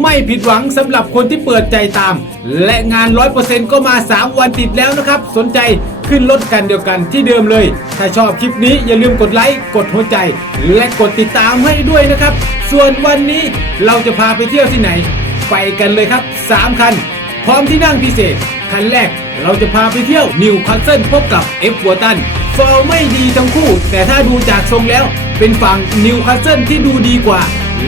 ไม่ผิดหวังสำหรับคนที่เปิดใจตาม และงาน 100%ก็มา 3 วันติดแล้วนะครับ สนใจขึ้นรถกันเดียวกันที่เดิมเลย ถ้าชอบคลิปนี้อย่าลืมกดไลค์ กดหัวใจ และกดติดตามให้ด้วยนะครับ ส่วนวันนี้เราจะพาไปเที่ยวที่ไหน ไปกันเลยครับ 3 คัน พร้อมที่นั่งพิเศษ คันแรกเราจะพาไปเที่ยวนิวคาสเซิลพบกับเอฟวัวตันฟอร์ไม่ดีทั้งคู่ แต่ถ้าดูจากทรงแล้ว เป็นฝั่งนิวคาสเซิลที่ดูดีกว่า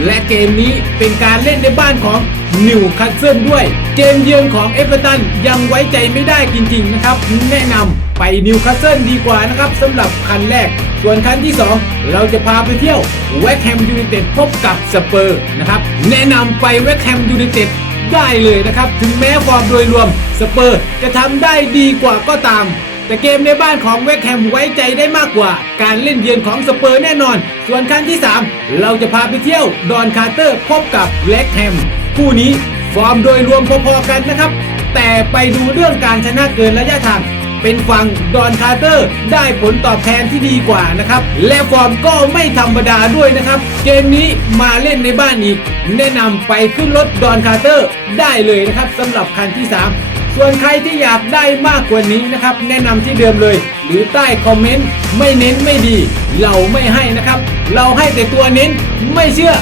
และเกมนี้เป็นการเล่นในบ้านของนิวคาสเซิลด้วย เกมเยือนของเอฟเวอร์ตันยังไว้ใจไม่ได้จริงๆนะครับ แนะนำไปนิวคาสเซิลดีกว่านะครับสำหรับคันแรก ส่วนคันที่ 2 เราจะพาไปเที่ยวแวคแฮมยูไนเต็ดพบกับสเปอร์นะครับแนะนำไปแวคแฮมยูไนเต็ดได้เลยนะครับ ถึงแม้ฟอร์มโดยรวมสเปอร์จะทำได้ดีกว่าก็ตาม แต่เกมในบ้านของเวคแฮมไว้ใจได้มากกว่า การเล่นเยือนของสเปอร์แน่นอน ส่วนครั้งที่ 3 เราจะพาไปเที่ยว ดอนคาร์เตอร์พบกับเล็กแฮมคู่นี้ฟอร์มโดยรวมพอๆกันนะครับ แต่ไปดูเรื่องการชนะเกินระยะทาง เป็นฝั่งดอนคาร์เตอร์ได้ผลตอบแทนที่ดีกว่านะครับ และฟอร์มก็ไม่ธรรมดาด้วยนะครับ เกมนี้มาเล่นในบ้านอีก แนะนำไปขึ้นรถดอนคาร์เตอร์ได้เลยนะครับสำหรับคันที่ 3 ส่วนใครที่อยากได้มากกว่านี้นะครับ แนะนำที่เดิมเลย หรือใต้คอมเมนต์ไม่เน้นไม่ดี เราไม่ให้นะครับ เราให้แต่ตัวเน้นไม่เชื่อ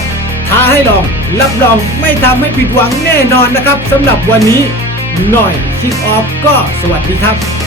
ท้าให้ลอง รับรองไม่ทำให้ผิดหวังแน่นอนนะครับสำหรับวันนี้หน่อยคิกออฟก็สวัสดีครับ